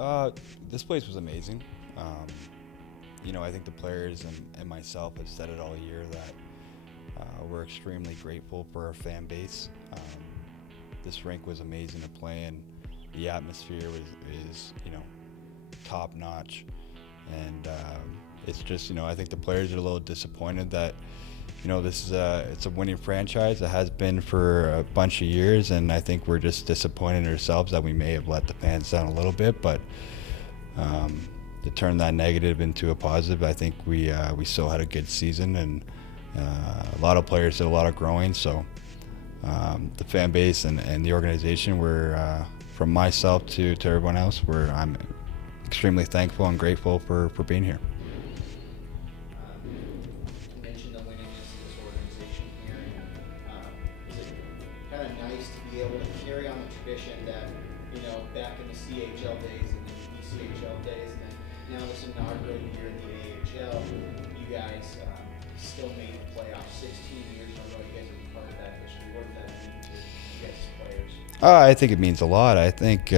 Uh, this place was amazing. Um, I think the players and myself have said it all year that we're extremely grateful for our fan base. This rink was amazing to play in. The atmosphere is top notch, and it's just I think the players are a little disappointed that this is it's a winning franchise. It has been for a bunch of years, and I think we're just disappointed in ourselves that we may have let the fans down a little bit. But um, to turn that negative into a positive, I think we still had a good season, and a lot of players did a lot of growing. So the fan base and the organization were, from myself to everyone else, where I'm extremely thankful and grateful for being here. You mentioned the winningness of this organization here, and is it kind of nice to be able to carry on the tradition that, back in the CHL days and the ECHL days, and then now this inaugural year in the AHL, you guys still made the playoffs 16 years in a row. You guys are part of that history. What does that mean to you guys as players? I think it means a lot. I think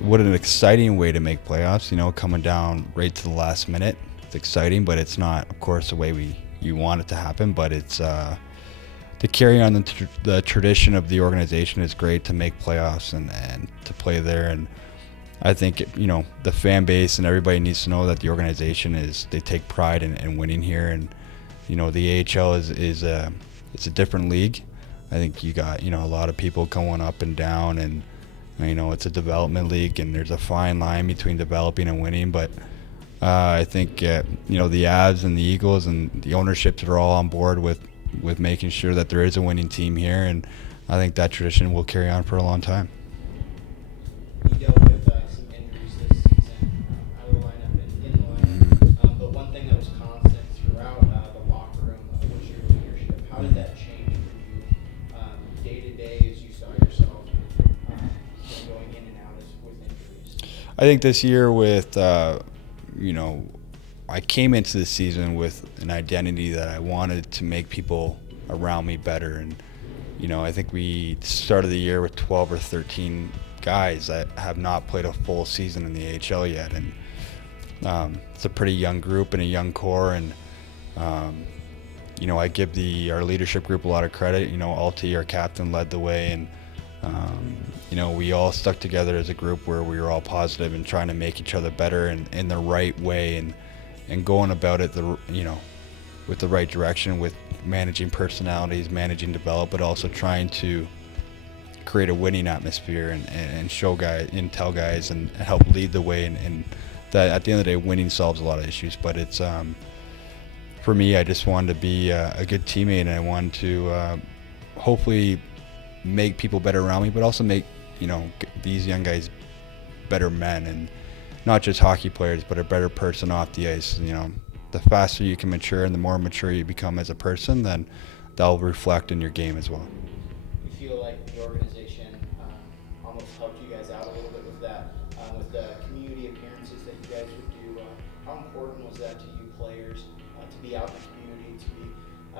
what an exciting way to make playoffs. Coming down right to the last minute. It's exciting, but it's not, of course, the way you want it to happen. But it's to carry on the tradition of the organization is great to make playoffs and to play there. And I think the fan base and everybody needs to know that the organization they take pride in winning here. And the AHL is it's a different league. I think you got a lot of people going up and down, and it's a development league, and there's a fine line between developing and winning. But I think the Avs and the Eagles and the ownerships are all on board with making sure that there is a winning team here, and I think that tradition will carry on for a long time. You dealt with some injuries this season, out of the lineup and in the lineup. But one thing that was constant throughout the locker room was your leadership. How did that change for you day to day as you saw yourself going in and out with injuries? I think this year with I came into the season with an identity that I wanted to make people around me better, and I think we started the year with 12 or 13 guys that have not played a full season in the AHL yet, and it's a pretty young group and a young core, and I give our leadership group a lot of credit. Alti, our captain, led the way, and we all stuck together as a group where we were all positive and trying to make each other better and in the right way, and going about it with the right direction, with managing personalities, managing develop, but also trying to create a winning atmosphere and show guys and tell guys and help lead the way, and that at the end of the day, winning solves a lot of issues. But it's for me, I just wanted to be a good teammate, and I wanted to hopefully make people better around me, but also make these young guys better men, and not just hockey players, but a better person off the ice. The faster you can mature and the more mature you become as a person, then that'll reflect in your game as well. You feel like the organization almost helped you guys out a little bit with that, with the community appearances that you guys would do. How important was that to you players to be out in the community, to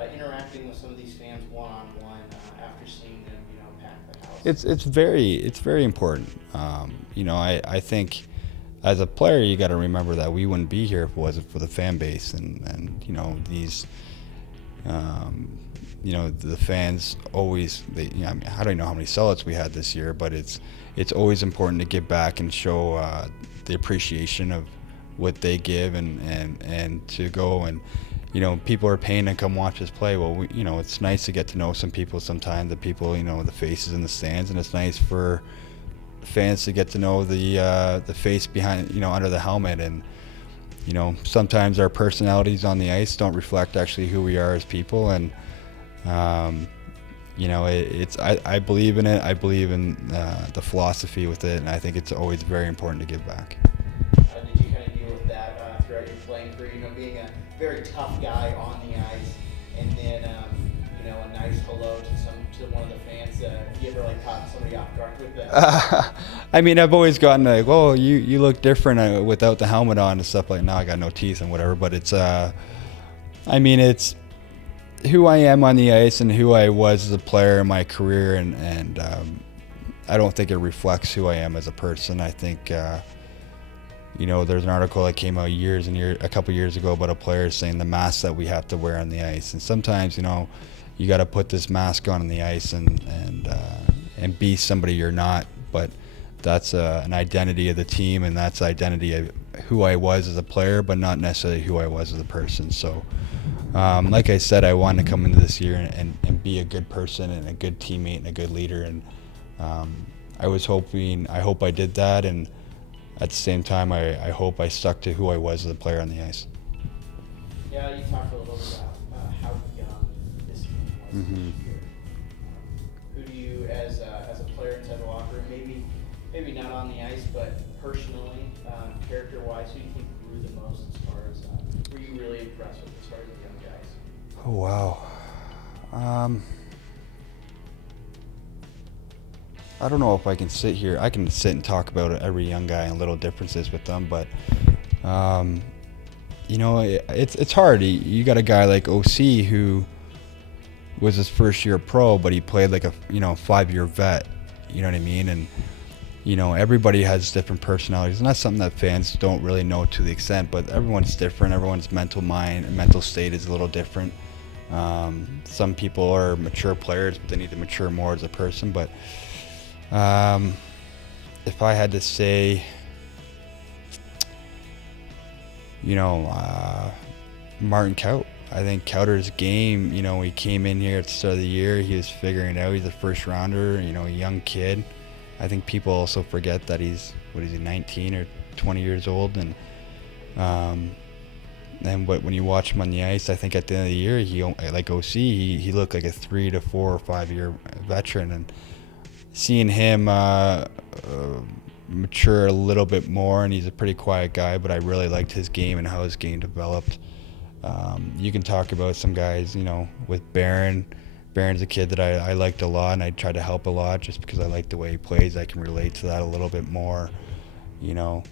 be interacting with some of these fans one-on-one after seeing them, pack the house? It's very important. I think as a player, you got to remember that we wouldn't be here if it wasn't for the fan base, and these the fans always I don't even know how many sellouts we had this year, but it's always important to give back and show the appreciation of what they give, and to go and people are paying to come watch us play. Well, it's nice to get to know some people sometimes, the people, the faces in the stands, and it's nice for fans to get to know the face behind, under the helmet. And sometimes our personalities on the ice don't reflect actually who we are as people, and I believe in it. I believe in the philosophy with it, and I think it's always very important to give back. Did you kind of deal with that throughout your playing career? Being a very tough guy on the ice, and then a nice hello to one of the fans. You ever caught somebody off guard with that? I've always gotten like, "Oh, you look different without the helmet on," and stuff like. Now I got no teeth and whatever, but it's it's who I am on the ice and who I was as a player in my career, and I don't think it reflects who I am as a person. I think, you know, there's an article that came out a couple years ago about a player saying the mask that we have to wear on the ice. And sometimes, you know, you got to put this mask on the ice and be somebody you're not. But that's an identity of the team, and that's identity of who I was as a player, but not necessarily who I was as a person. So, like I said, I wanted to come into this year and be a good person and a good teammate and a good leader. And I hope I did that. And at the same time, I hope I stuck to who I was as a player on the ice. Yeah, you talked a little bit about how young this team was Mm-hmm. this year. Who do you, as a player inside the locker room, maybe not on the ice, but personally, character-wise, who do you think grew the most as far as, were you really impressed with as far as the young guys? Oh, wow. I don't know if I can sit here. I can sit and talk about every young guy and little differences with them, but you know, it's hard. You got a guy like OC who was his first year pro, but he played like a 5-year vet. You know what I mean? And you know, everybody has different personalities, and that's something that fans don't really know to the extent. But everyone's different. Everyone's mental state is a little different. Some people are mature players, but they need to mature more as a person. But if I had to say, you know, Martin Kaut. I think Kauter's game, you know, he came in here at the start of the year. He was figuring it out. He's a first rounder, you know, a young kid. I think people also forget that he's 19 or 20 years old. But when you watch him on the ice, I think at the end of the year, like OC, he looked like a 3 to 4 or 5 year veteran. And seeing him mature a little bit more, and he's a pretty quiet guy, but I really liked his game and how his game developed. You can talk about some guys, you know, with Barron. Barron's a kid that I liked a lot, and I tried to help a lot just because I like the way he plays. I can relate to that a little bit more, you know.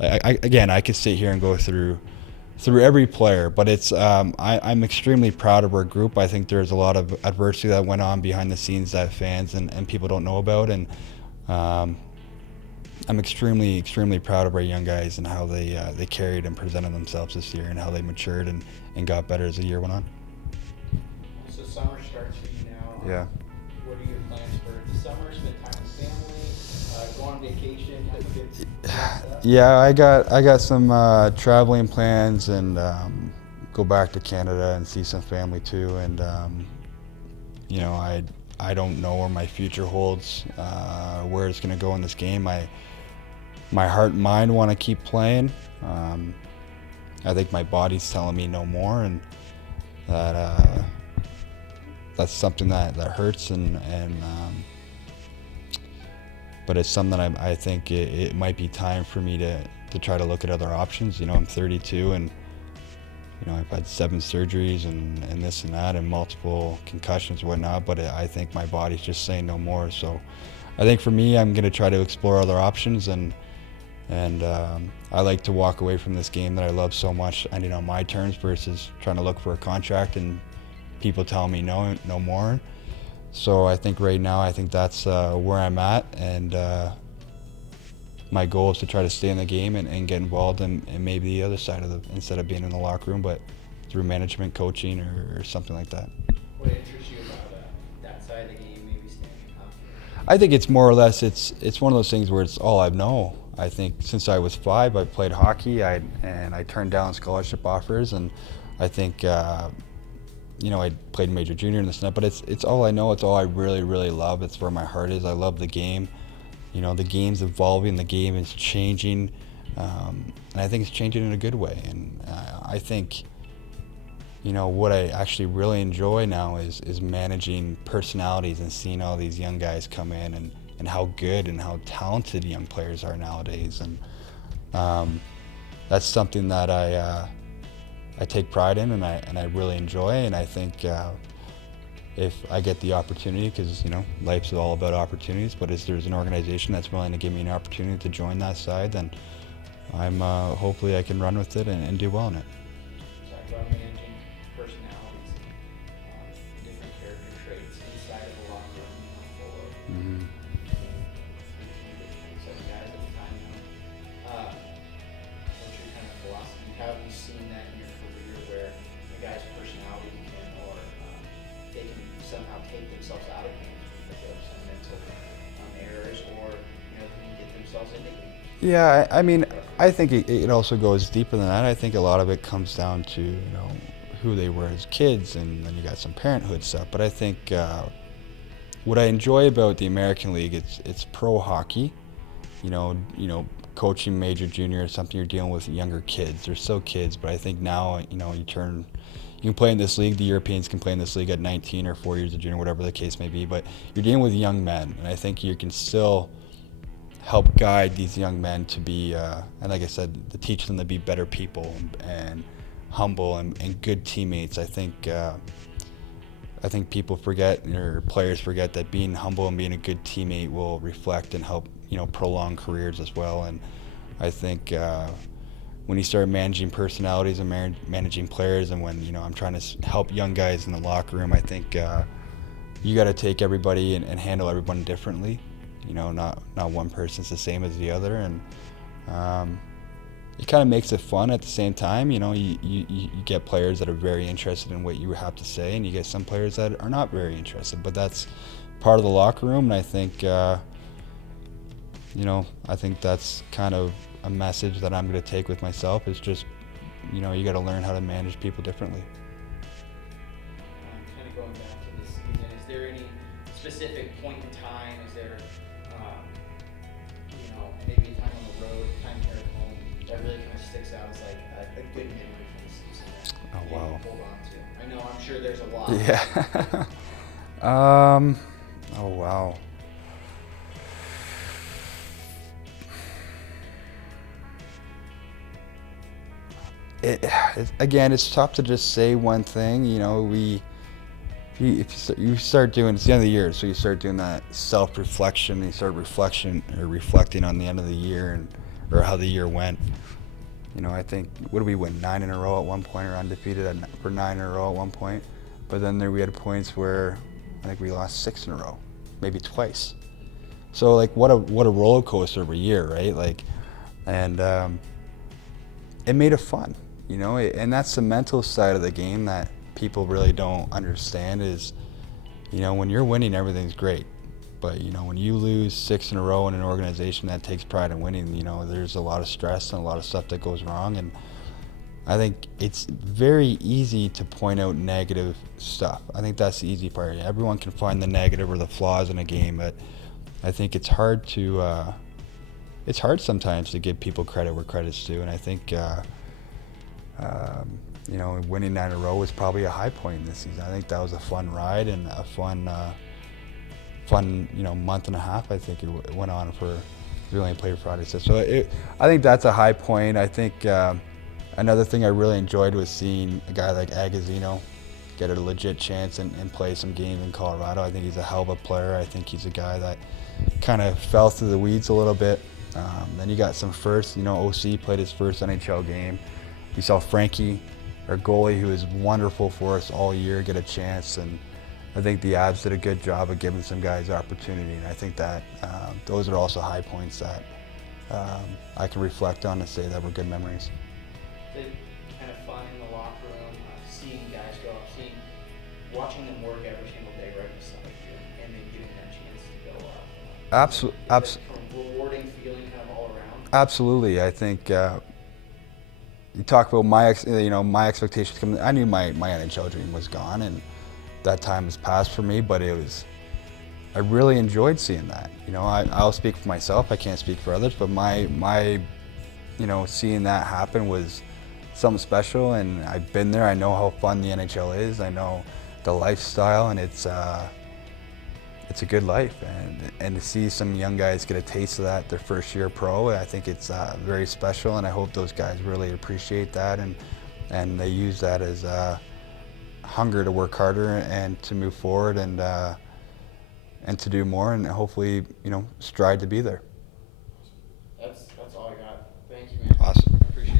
I could sit here and go through every player, but it's I'm extremely proud of our group. I think there's a lot of adversity that went on behind the scenes that fans and people don't know about, and I'm extremely proud of our young guys and how they carried and presented themselves this year, and how they matured and got better as the year went on. So summer starts for you now. Yeah. What are your plans for the summer? Spend time with family, go on vacation, have a good stuff? Yeah, I got some traveling plans, and go back to Canada and see some family too. And you know, I don't know where my future holds, where it's going to go in this game. My heart and mind want to keep playing. I think my body's telling me no more, and that's something that hurts, but it's something that I think it might be time for me to try to look at other options. You know, I'm 32, and you know, I've had 7 surgeries and this and that and multiple concussions and whatnot, but I think my body's just saying no more. So I think for me, I'm going to try to explore other options, and I like to walk away from this game that I love so much, ending on my terms versus trying to look for a contract and people telling me no more. So I think right now, I think that's where I'm at, and my goal is to try to stay in the game and get involved in maybe the other side of instead of being in the locker room, but through management, coaching, or something like that. What interests you about that side of the game, maybe staying in confidence? I think it's more or less it's one of those things where it's all I know. I think since I was 5, I played hockey, and I turned down scholarship offers, and I think you know, I played major junior and this and that, but it's all I know. It's all I really love. It's where my heart is. I love the game. You know, the game's evolving, the game is changing, and I think it's changing in a good way. And I think, you know, what I actually really enjoy now is managing personalities and seeing all these young guys come in, and how good and how talented young players are nowadays. And that's something that I take pride in, and I really enjoy. And I think if I get the opportunity, because, you know, life's all about opportunities, but if there's an organization that's willing to give me an opportunity to join that side, then I'm hopefully I can run with it and do well in it. Talk about managing personalities, different character traits inside of the locker room. take themselves out of games because of some mental errors, or can you get themselves into games? Yeah, I mean, I think it also goes deeper than that. I think a lot of it comes down to, who they were as kids, and then you got some parenthood stuff. But I think what I enjoy about the American League, it's pro hockey. Coaching major, junior, or something, you're dealing with younger kids. They're still kids, but I think now, you can play in this league. The Europeans can play in this league at 19 or 4 years of junior, whatever the case may be. But you're dealing with young men, and I think you can still help guide these young men to be, and like I said, to teach them to be better people and humble and good teammates. I think people forget, or players forget, that being humble and being a good teammate will reflect and help, prolong careers as well. And I think when you start managing personalities and managing players, and when, I'm trying to help young guys in the locker room, I think you got to take everybody and handle everyone differently. Not one person's the same as the other, and it kind of makes it fun at the same time. You get players that are very interested in what you have to say, and you get some players that are not very interested. But that's part of the locker room, and I think, I think that's kind of a message that I'm going to take with myself. Is just, you got to learn how to manage people differently. Kind of going back to this season, is there any specific point in time? Is there, maybe a time on the road, time here at home that really kind of sticks out as like a good memory from the season that you can hold on to? I know, I'm sure there's a lot. Yeah. Oh wow. Again, it's tough to just say one thing. If you start doing, it's the end of the year, so you start doing that self-reflection. You start reflecting on the end of the year or how the year went. I think, what did we win, 9 in a row at one point, or undefeated for 9 in a row at one point. But then we had points where I think we lost 6 in a row, maybe twice. So like, what a roller coaster of a year, right? And it made it fun, and that's the mental side of the game that people really don't understand. Is, when you're winning, everything's great. But, when you lose 6 in a row in an organization that takes pride in winning, there's a lot of stress and a lot of stuff that goes wrong. And I think it's very easy to point out negative stuff. I think that's the easy part. Everyone can find the negative or the flaws in a game, but I think it's hard sometimes to give people credit where credit's due. And I think, winning 9 in a row was probably a high point in this season. I think that was a fun ride and a fun, month and a half. I think it went on for, we only played Friday. So I think that's a high point. I think another thing I really enjoyed was seeing a guy like Agazino get a legit chance and play some games in Colorado. I think he's a hell of a player. I think he's a guy that kind of fell through the weeds a little bit. Then you got some firsts. OC played his first NHL game. We saw Frankie, our goalie, who is wonderful for us all year, get a chance. And I think the Avs did a good job of giving some guys opportunity. And I think that those are also high points that I can reflect on and say that were good memories. Is it kind of fun in the locker room, seeing guys go up, watching them work every single day right beside you, and then giving them a chance to go up? Absolutely. Is it a rewarding feeling kind of all around? Absolutely. I think you talk about my expectations coming. I knew my NHL dream was gone, and that time has passed for me. But I really enjoyed seeing that. I'll speak for myself. I can't speak for others, but my seeing that happen was something special. And I've been there. I know how fun the NHL is. I know the lifestyle, and it's a good life. And to see some young guys get a taste of that their first year pro, I think it's very special. And I hope those guys really appreciate that and they use that as hunger to work harder and to move forward and to do more, and hopefully strive to be there.